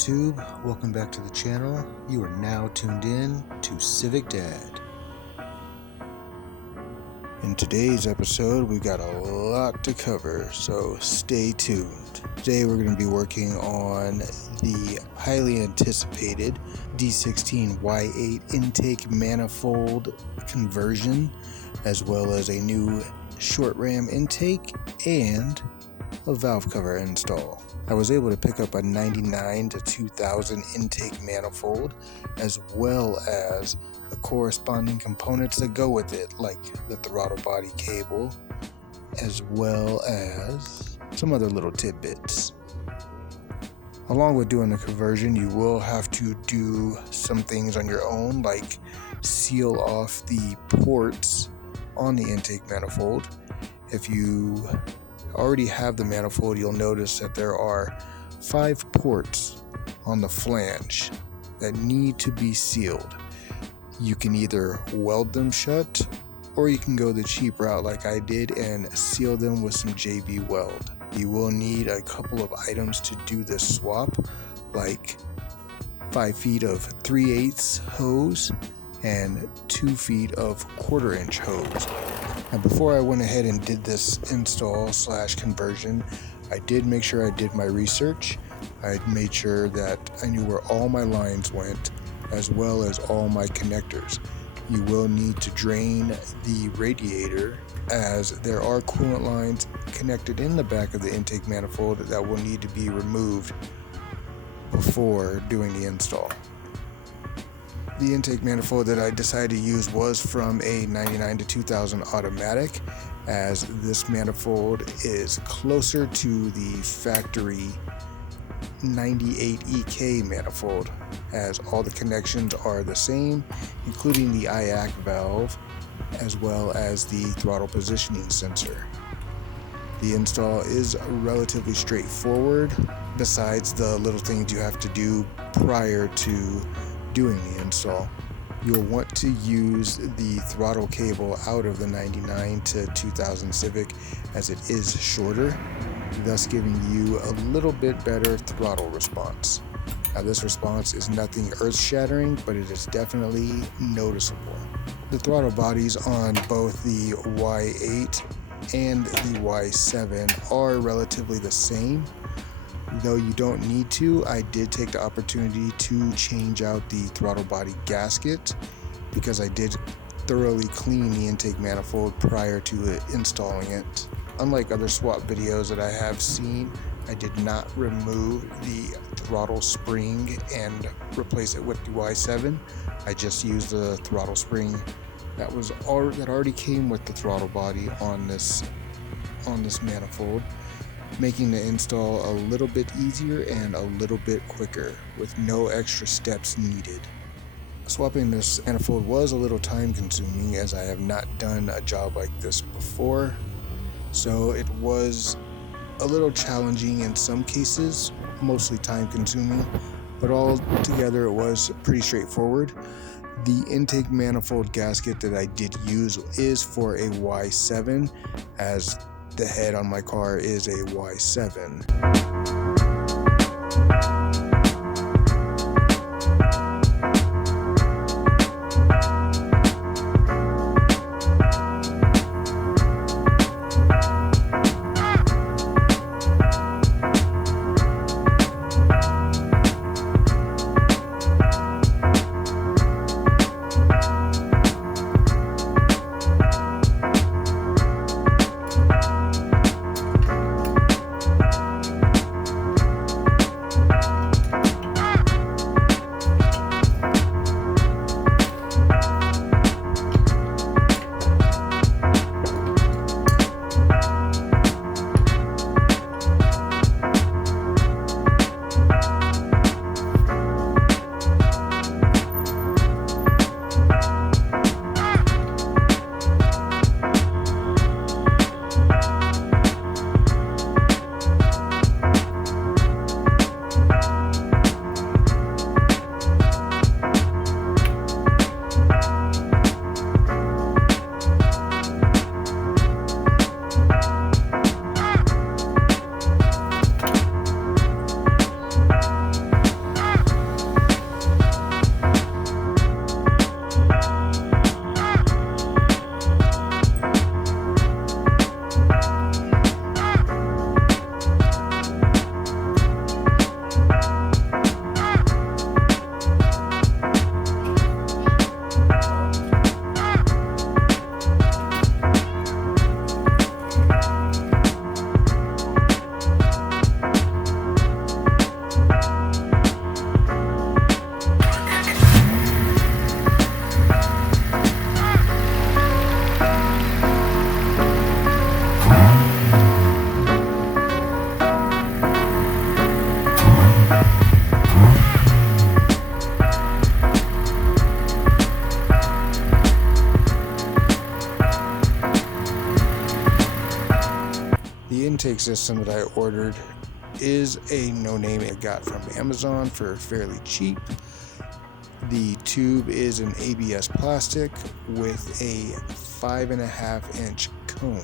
YouTube? Welcome back to the channel. You are now tuned in to Civic Dad. In today's episode, we got a lot to cover, so stay tuned. Today we're going to be working on the highly anticipated D16Y7 intake manifold conversion, as well as a new short ram intake and a valve cover install. I was able to pick up a 99 to 2000 intake manifold, as well as the corresponding components that go with it, like the throttle body cable, as well as some other little tidbits. Along with doing the conversion, you will have to do some things on your own, like seal off the ports on the intake manifold. If you already have the manifold, you'll notice that there are 5 ports on the flange that need to be sealed. You can either weld them shut, or you can go the cheap route like I did and seal them with some JB weld. You will need a couple of items to do this swap, like 5 feet of 3/8 hose and 2 feet of 1/4 inch hose. And before I went ahead and did this install / conversion, I did make sure I did my research. I made sure that I knew where all my lines went, as well as all my connectors. You will need to drain the radiator, as there are coolant lines connected in the back of the intake manifold that will need to be removed before doing the install. The intake manifold that I decided to use was from a 99 to 2000 automatic, as this manifold is closer to the factory 98 EK manifold, as all the connections are the same, including the IAC valve, as well as the throttle positioning sensor. The install is relatively straightforward, besides the little things you have to do prior to doing the install. You'll want to use the throttle cable out of the 99 to 2000 Civic, as it is shorter, thus giving you a little bit better throttle response. Now, this response is nothing earth-shattering, but it is definitely noticeable. The throttle bodies on both the Y8 and the Y7 are relatively the same. Though you don't need to, I did take the opportunity to change out the throttle body gasket, because I did thoroughly clean the intake manifold prior to installing it. Unlike other swap videos that I have seen, I did not remove the throttle spring and replace it with the Y7. I just used the throttle spring that already came with the throttle body on this manifold, making the install a little bit easier and a little bit quicker with no extra steps needed. Swapping this manifold was a little time consuming, as I have not done a job like this before, so it was a little challenging in some cases, mostly time consuming, but altogether it was pretty straightforward. The intake manifold gasket that I did use is for a Y7, as the head on my car is a Y7. The intake system that I ordered is a no-name I got from Amazon for fairly cheap. The tube is an ABS plastic with a 5.5-inch cone.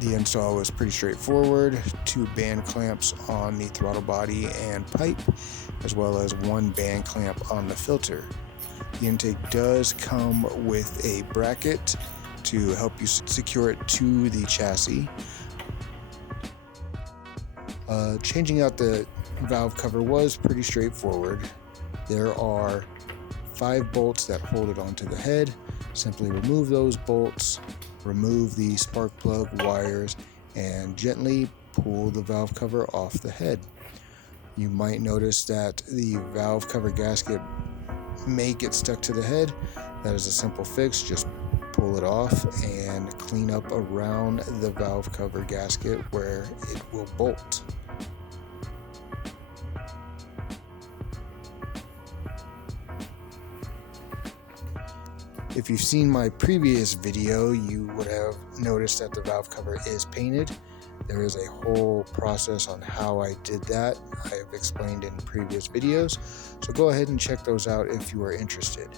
The install was pretty straightforward. 2 band clamps on the throttle body and pipe, as well as 1 band clamp on the filter. The intake does come with a bracket to help you secure it to the chassis. Changing out the valve cover was pretty straightforward. There are 5 bolts that hold it onto the head. Simply remove those bolts, remove the spark plug wires, and gently pull the valve cover off the head. You might notice that the valve cover gasket may get stuck to the head. That is a simple fix. Just pull it off and clean up around the valve cover gasket where it will bolt. If you've seen my previous video, you would have noticed that the valve cover is painted. There is a whole process on how I did that. I have explained in previous videos, so go ahead and check those out if you are interested.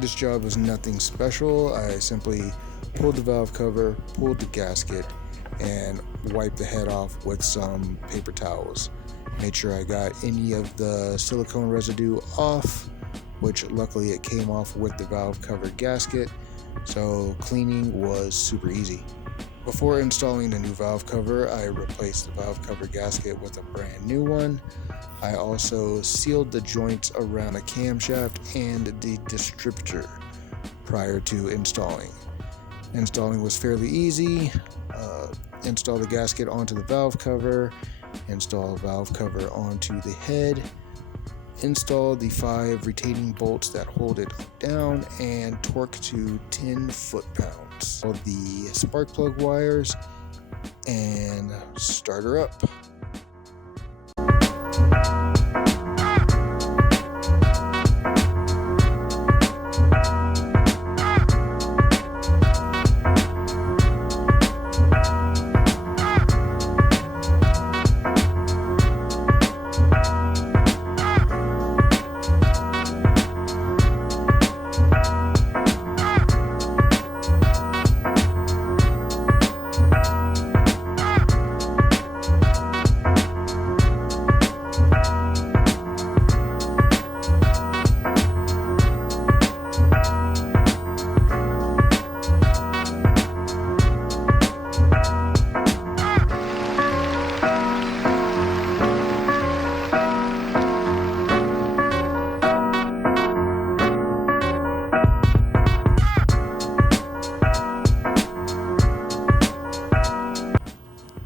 This job was nothing special. I simply pulled the valve cover, pulled the gasket, and wiped the head off with some paper towels. Made sure I got any of the silicone residue off, which luckily it came off with the valve cover gasket, so cleaning was super easy. Before installing the new valve cover, I replaced the valve cover gasket with a brand new one. I also sealed the joints around the camshaft and the distributor prior to installing. Installing was fairly easy. Install the gasket onto the valve cover, install the valve cover onto the head, install the 5 retaining bolts that hold it down, and torque to 10 foot-pounds. The spark plug wires and start her up.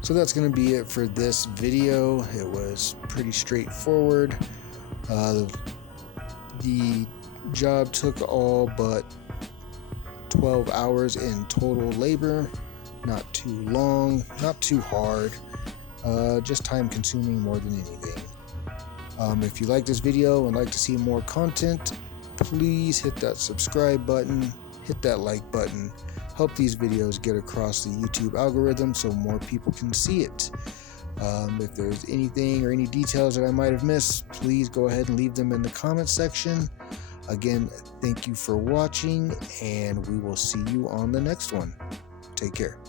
So that's going to be it for this video. It was pretty straightforward. The job took all but 12 hours in total labor. Not too long, not too hard, just time consuming more than anything. If you like this video and like to see more content, please hit that subscribe button, hit that like button. Help these videos get across the YouTube algorithm so more people can see it. If there's anything or any details that I might have missed, please go ahead and leave them in the comment section. Again, thank you for watching, and we will see you on the next one. Take care.